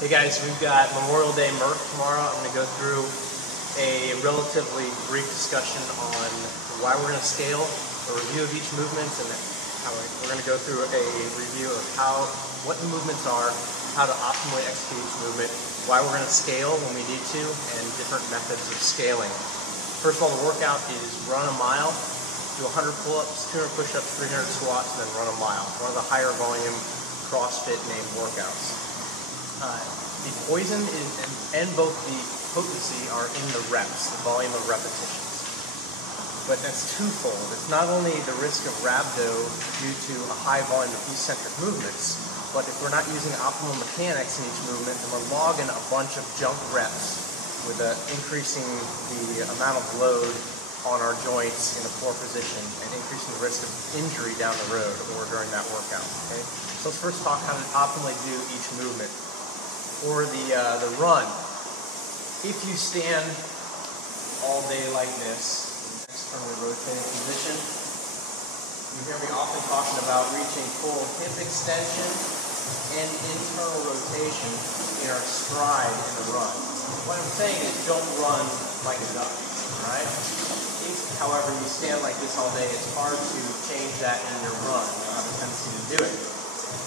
Hey guys, we've got Memorial Day Murph tomorrow. I'm going to go through a relatively brief discussion on why we're going to scale, a review of each movement, and how we're going to go through a review of what the movements are, how to optimally execute each movement, why we're going to scale when we need to, and different methods of scaling. First of all, the workout is run a mile, do 100 pull-ups, 200 push-ups, 300 squats, and then run a mile. One of the higher volume CrossFit named workouts. The poison and both the potency are in the reps, the volume of repetitions. But that's twofold. It's not only the risk of rhabdo due to a high volume of eccentric movements, but if we're not using optimal mechanics in each movement, then we're logging a bunch of junk reps with increasing the amount of load on our joints in a poor position and increasing the risk of injury down the road or during that workout. Okay? So let's first talk how to optimally do each movement. For the run, if you stand all day like this, externally rotated position, you hear me often talking about reaching full hip extension and internal rotation in our stride in the run. What I'm saying is don't run like a duck, right? If, however, you stand like this all day, it's hard to change that in your run. You'll have a tendency to do it.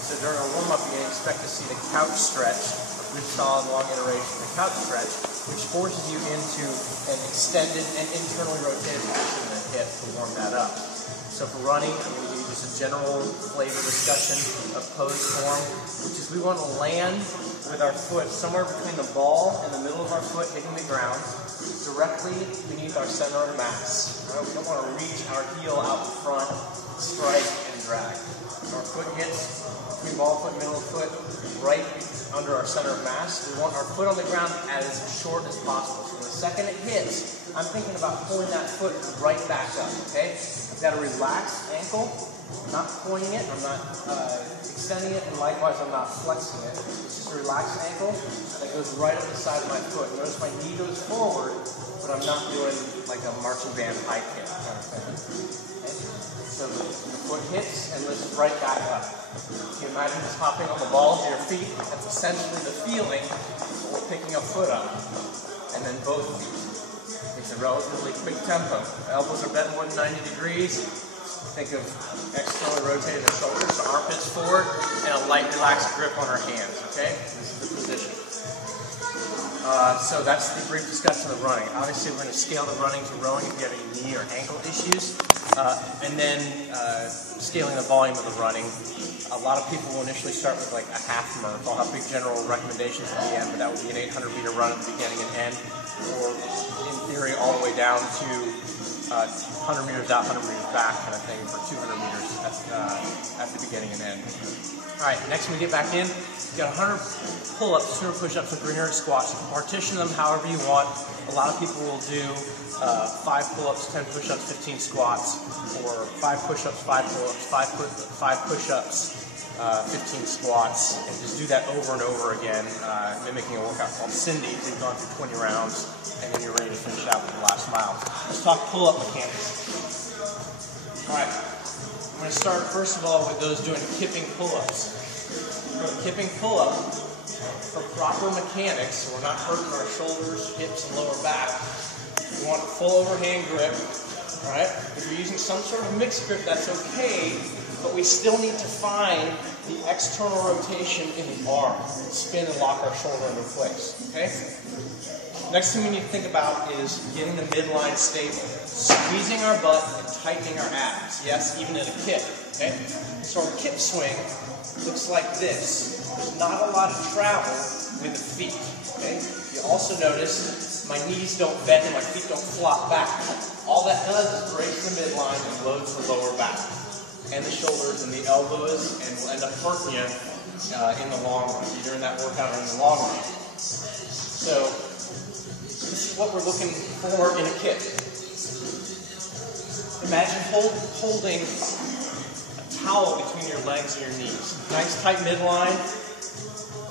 So during our warm-up, you can expect to see the couch stretch, a good solid long iteration, the couch stretch, which forces you into an extended and internally rotated position in the hip to warm that up. So for running, I'm going to give you just a general flavor discussion of pose form, which is we want to land with our foot somewhere between the ball and the middle of our foot hitting the ground, directly beneath our center of mass. Right? We don't want to reach our heel out in front, strike, and drag. Our foot hits between ball foot and middle of foot, right under our center of mass. We want our foot on the ground as short as possible. So the second it hits, I'm thinking about pulling that foot right back up, okay? I've got a relaxed ankle. I'm not pointing it, I'm not extending it, and likewise I'm not flexing it. It's just a relaxed ankle that goes right up the side of my foot. Notice my knee goes forward, but I'm not doing like a marching band high kick kind of thing. Okay? So the foot hits and lifts right back up. You can imagine just hopping on the balls of your feet. That's essentially the feeling of picking a foot up. And then both feet. It's a relatively quick tempo. The elbows are bent more than 90 degrees. Think of externally rotating the shoulders, the armpits forward, and a light relaxed grip on our hands, okay? This is the position. So that's the brief discussion of running. Obviously, we're going to scale the running to rowing if you have any knee or ankle issues. And then scaling the volume of the running. A lot of people will initially start with like a half Murph. I'll have big general recommendations at the end, but that would be an 800-meter run at the beginning and end, or in theory all the way down to 100 meters out, 100 meters back kind of thing for 200 meters at the beginning and end. All right, next when we get back in, you've got 100 pull-ups, 200 push-ups, and 300 squats. You can partition them however you want. A lot of people will do 5 pull-ups, 10 push-ups, 15 squats, or 5 push-ups, 5 pull-ups, 5 push-ups, 15 squats, and just do that over and over again, mimicking a workout called Cindy. So you've gone through 20 rounds, and then you're ready to finish out with the last mile. Let's talk pull-up mechanics. All right, I'm going to start first of all with those doing kipping pull-ups. For a kipping pull-up, for proper mechanics, so we're not hurting our shoulders, hips, and lower back, we want a full overhand grip. All right? If you're using some sort of mixed grip, that's okay, but we still need to find the external rotation in the arm, spin and lock our shoulder into place. Okay? Next thing we need to think about is getting the midline stable, squeezing our butt and tightening our abs. Yes, even in a kip. Okay? So our kip swing looks like this. There's not a lot of travel with the feet. Okay? You also notice my knees don't bend and my feet don't flop back. All that does is brace the midline and loads the lower back and the shoulders and the elbows, and will end up hurting you in the long run, either in that workout or in the long run. So this is what we're looking for in a kip. Imagine holding a towel between your legs and your knees. Nice tight midline,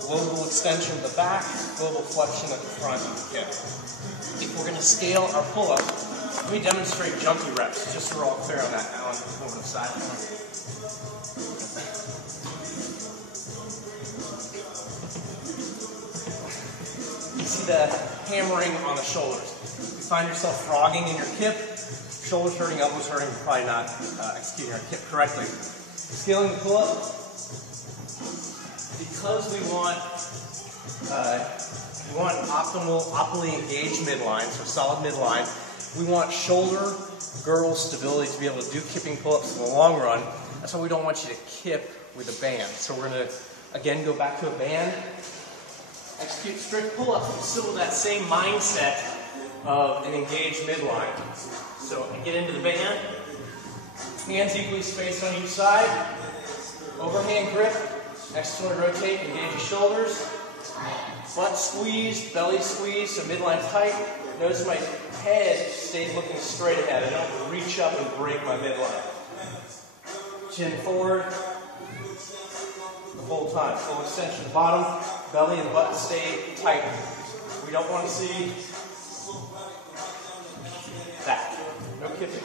global extension of the back, global flexion at the front of the hip. If we're going to scale our pull-up, let me demonstrate jumpy reps, just so we're all clear on that. Alan, over to the side. see the hammering on the shoulders. If you find yourself frogging in your kip, shoulders hurting, elbows hurting, you're probably not executing our kip correctly. Scaling the pull-up, because we want optimally engaged midline, so solid midline. We want shoulder girdle stability to be able to do kipping pull-ups in the long run. That's why we don't want you to kip with a band. So we're going to, again, go back to a band, execute strict pull-ups, but still with that same mindset of an engaged midline. So I get into the band, hands equally spaced on each side, overhand grip, externally rotate, engage the shoulders, butt squeeze, belly squeeze, so midline tight. Notice my head stays looking straight ahead. I don't reach up and break my midline. Chin forward the whole time. Full extension. Bottom, belly and butt stay tight. We don't want to see that. No kipping.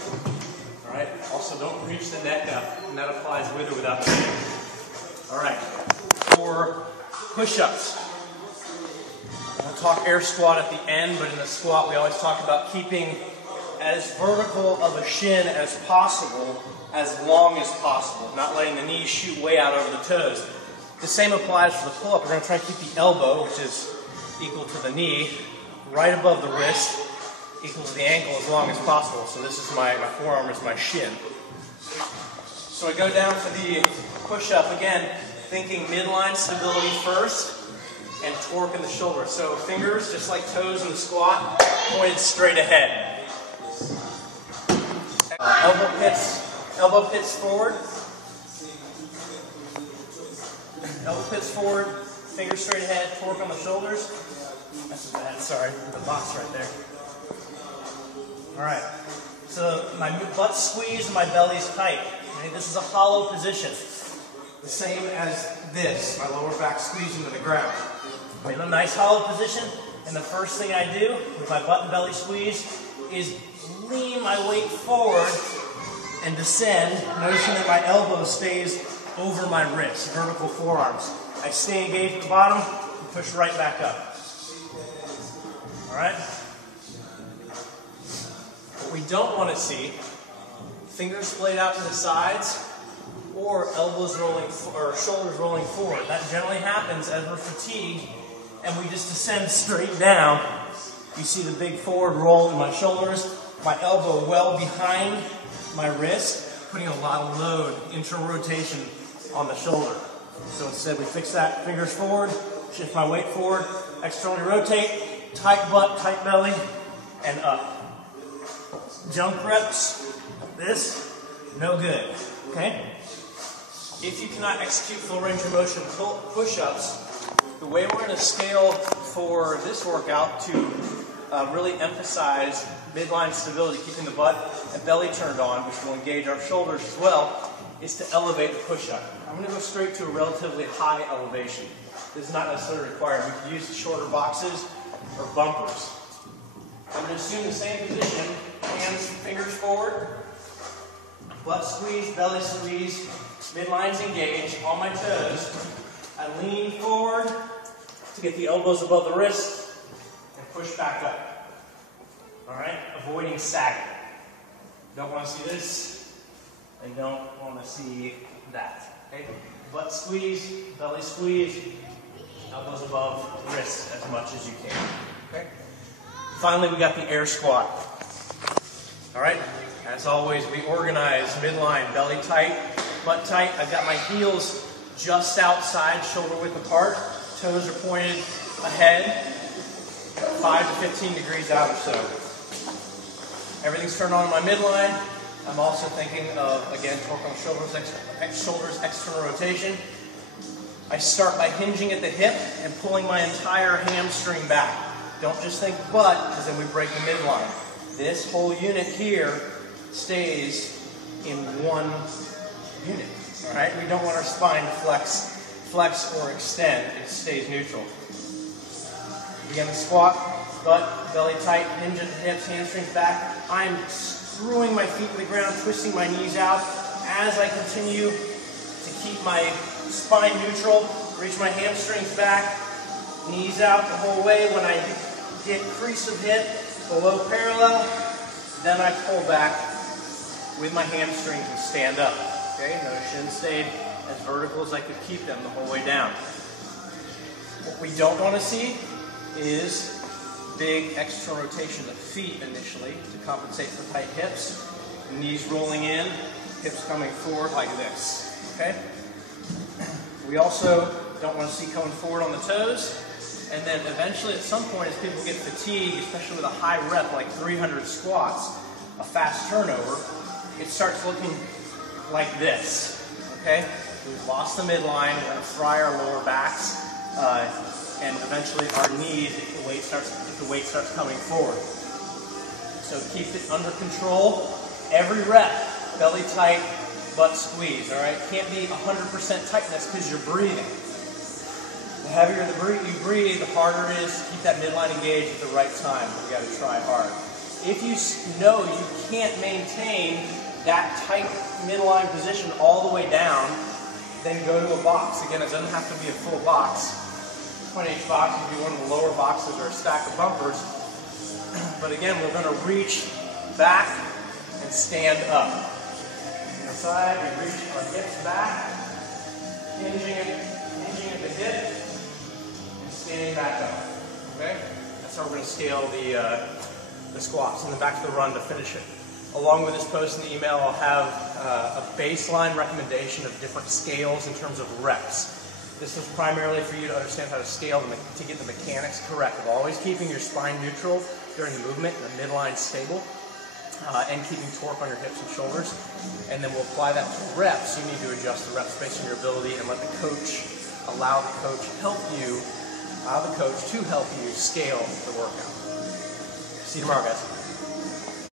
All right. Also, don't reach the neck up, and that applies with or without the band. All right. For push-ups. We'll talk air squat at the end, but in the squat we always talk about keeping as vertical of a shin as possible, as long as possible, not letting the knees shoot way out over the toes. The same applies for the pull-up. We're going to try to keep the elbow, which is equal to the knee, right above the wrist, equal to the ankle as long as possible. So this is my forearm is my shin. So I go down for the push-up, again, thinking midline stability first, and torque in the shoulder. So fingers, just like toes in the squat, pointed straight ahead. Elbow pits forward. Elbow pits forward, fingers straight ahead, torque on the shoulders. That's bad, sorry, the box right there. All right, so my butt squeeze and my belly's tight. Okay, this is a hollow position. The same as this, my lower back squeezed into the ground. I'm in a nice hollow position, and the first thing I do with my butt and belly squeeze is lean my weight forward and descend, noticing that my elbow stays over my wrist, vertical forearms. I stay engaged at the bottom and push right back up. All right? What we don't want to see, fingers splayed out to the sides, or elbows rolling, or shoulders rolling forward. That generally happens as we're fatigued and we just descend straight down. You see the big forward roll in my shoulders, my elbow well behind my wrist, putting a lot of load, internal rotation on the shoulder. So instead we fix that, fingers forward, shift my weight forward, externally rotate, tight butt, tight belly, and up. Jump reps, this, no good, okay? If you cannot execute full range of motion push-ups, the way we're going to scale for this workout to really emphasize midline stability, keeping the butt and belly turned on, which will engage our shoulders as well, is to elevate the push-up. I'm going to go straight to a relatively high elevation. This is not necessarily required. We can use shorter boxes or bumpers. I'm going to assume the same position, hands, fingers forward, butt squeeze, belly squeeze, midlines engaged, on my toes. I lean forward to get the elbows above the wrist and push back up. All right, avoiding sagging. Don't want to see this. I don't want to see that. Okay, butt squeeze, belly squeeze, elbows above the wrist as much as you can. Okay. Finally, we got the air squat. All right. As always, we organize midline, belly tight, butt tight. I've got my heels just outside, shoulder width apart. Toes are pointed ahead, 5 to 15 degrees out or so. Everything's turned on in my midline. I'm also thinking of, again, torque on the shoulders, external rotation. I start by hinging at the hip and pulling my entire hamstring back. Don't just think butt, because then we break the midline. This whole unit here stays in one unit. All right, we don't want our spine to flex or extend. It stays neutral. Begin the squat, butt, belly tight, hinge at the hips, hamstrings back. I'm screwing my feet to the ground, twisting my knees out as I continue to keep my spine neutral, reach my hamstrings back, knees out the whole way. When I get crease of hip below parallel, then I pull back with my hamstrings and stand up. Okay, notice shin stayed as vertical as I could keep them the whole way down. What we don't want to see is big external rotation of the feet initially to compensate for tight hips. Knees rolling in, hips coming forward like this. Okay? We also don't want to see coming forward on the toes. And then eventually at some point as people get fatigued, especially with a high rep like 300 squats, a fast turnover, it starts looking like this. Okay? We've lost the midline, we're going to fry our lower backs, and eventually our knees if the weight starts coming forward. So keep it under control. Every rep, belly tight, butt squeeze, all right? Can't be 100% tightness because you're breathing. The heavier you breathe, the harder it is to keep that midline engaged at the right time. You got to try hard. If you know you can't maintain that tight midline position all the way down, then go to a box. Again, it doesn't have to be a full box. 20-inch box would be one of the lower boxes or a stack of bumpers. But again, we're going to reach back and stand up. On the side, we reach our hips back, hinging at the hip, and standing back up. Okay? That's how we're going to scale the squats. And then back to the run to finish it. Along with this post in the email, I'll have a baseline recommendation of different scales in terms of reps. This is primarily for you to understand how to scale to get the mechanics correct of always keeping your spine neutral during the movement and the midline stable, and keeping torque on your hips and shoulders. And then we'll apply that to reps. You need to adjust the reps based on your ability and let the coach, allow the coach to help you scale the workout. See you tomorrow, guys.